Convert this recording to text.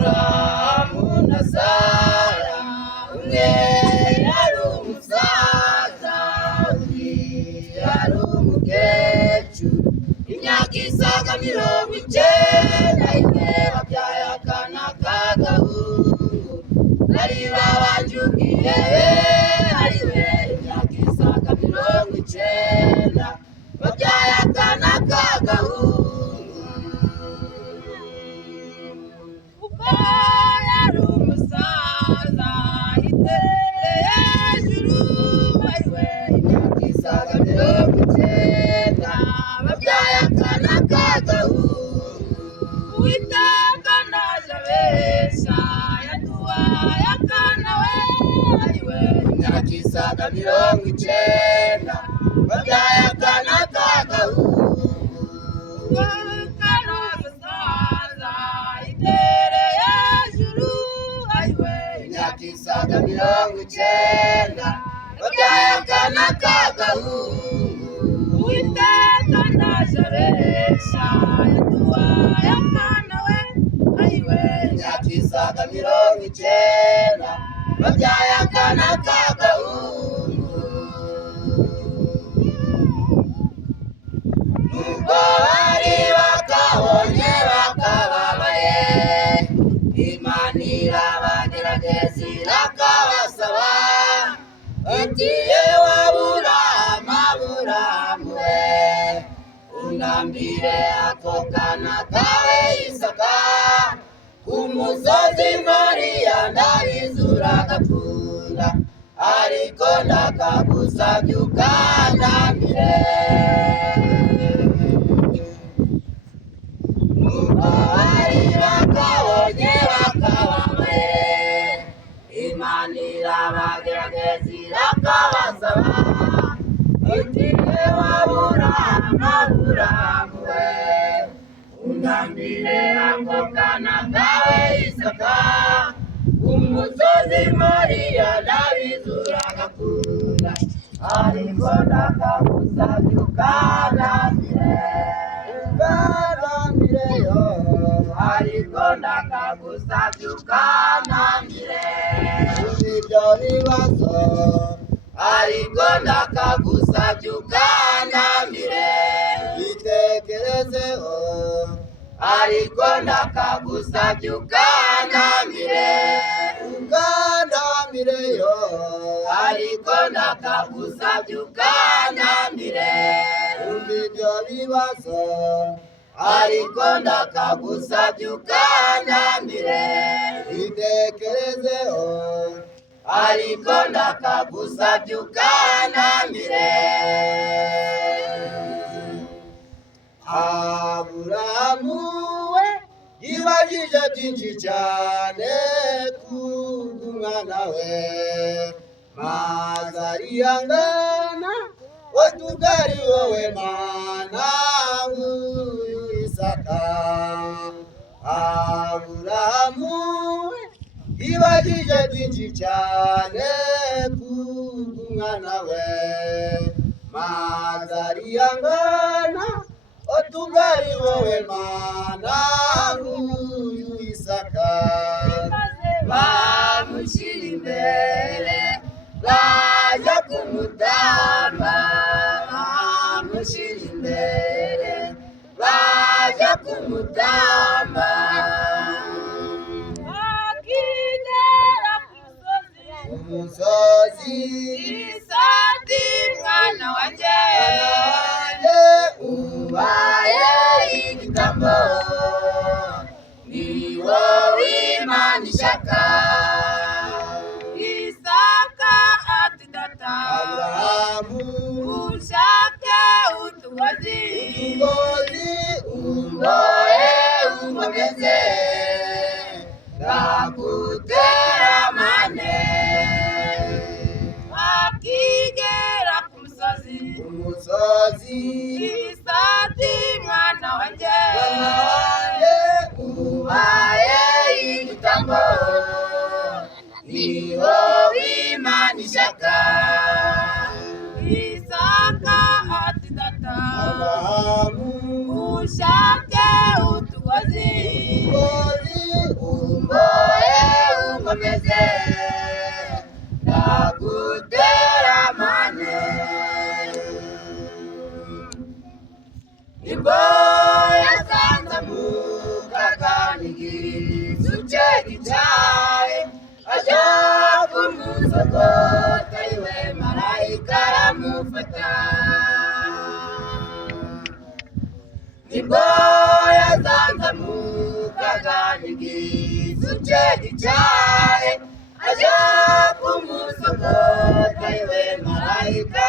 Aburahamu na Sara, umwe yari umusaza undi yari umukecuru, imyaka isaga 90, imwe babyaye akana k'agahungu, bari babanje ubwiye ariwe, imyaka isaga 90, babyaye akana k'agahungu. Kuko yari umusaza yitereye hejuru, ariwe, imyaka isaga 90, babyaye akana k'agahungu. Uwiteka ndaje abesha, yaduhaye akana we, ariwe, imyaka isaga 90, babyaye akana k'agahungu. Akana gasaza yitereye hejuru, ariwe, imyaka isaga 90, babyaye akana k'agahungu. Uwiteka ndaje abesha, yaduhaye akana we, ariwe, imyaka isaga 90, babyaye akana k'agahungu. Nubwo bari bakabonye bakababaye, Imana irabagerageza irakabasaba iti yewe Aburahamu, Aburahamu we, unambire ako kana kawe Isaka ku musozi Moriya, ndabizi uragakunda, ariko ndakagusabye ukandambire. Nubwo bari bakabonye bakababaye, Imana irabagerageza irakabasaba iti yewe Aburahamu, Aburahamu we, unambire ako kana kawe Isaka ku musozi Moriya, ndabizi uragakunda, ariko ndakagusabye ukandambire. Ukandambireyo, ariko ndakagusabye ukandambire. Ibyo bibazo, ariko ndakagusabye ukandambire. Bitekerezeho, ariko ndakagusabye ukandambire. Ukandambireyo, ariko ndakagusabye ukandambire. Ibyo bibazo, ariko ndakagusabye ukandambire. Bitekerezeho, ariko ndakagusabye ukandambire. Aburahamu we yibajije byinshi cyane kubw'umwana we, maze arihangana, watugari wowe Mana nk'uyu Isaka. Aburahamu we yibajije byinshi cyane kubw'umwana we, maze arihangana, watugari wowe Mana nk'uyu Isaka. Bamushyira imbere, bajya kumutamba, bamushyira imbere, bajya kumutamba. Akigera ku musozi, Isaki mwana wanjye, ubaye igitambo, ni wowe Imana ishaka. Isaka ati data, Aburahamu, ushake utugozi, umbohe umugeze, ndagutera amane. Akigera ku musozi, Isaki mwana wanjye, ubaye igitambo, ni wowe Imana ishaka. Isaka ati data, Aburahamu, ushake utugozi, umbohe nkomeze ndagutera amane. Nibwo yazanzamukaga n'igicu cye gicaye aja kumusogota, iwe marayika aramufata. Nibwo yazanzamukaga n'igicu cye gicaye aja kumusogota, iwe marayika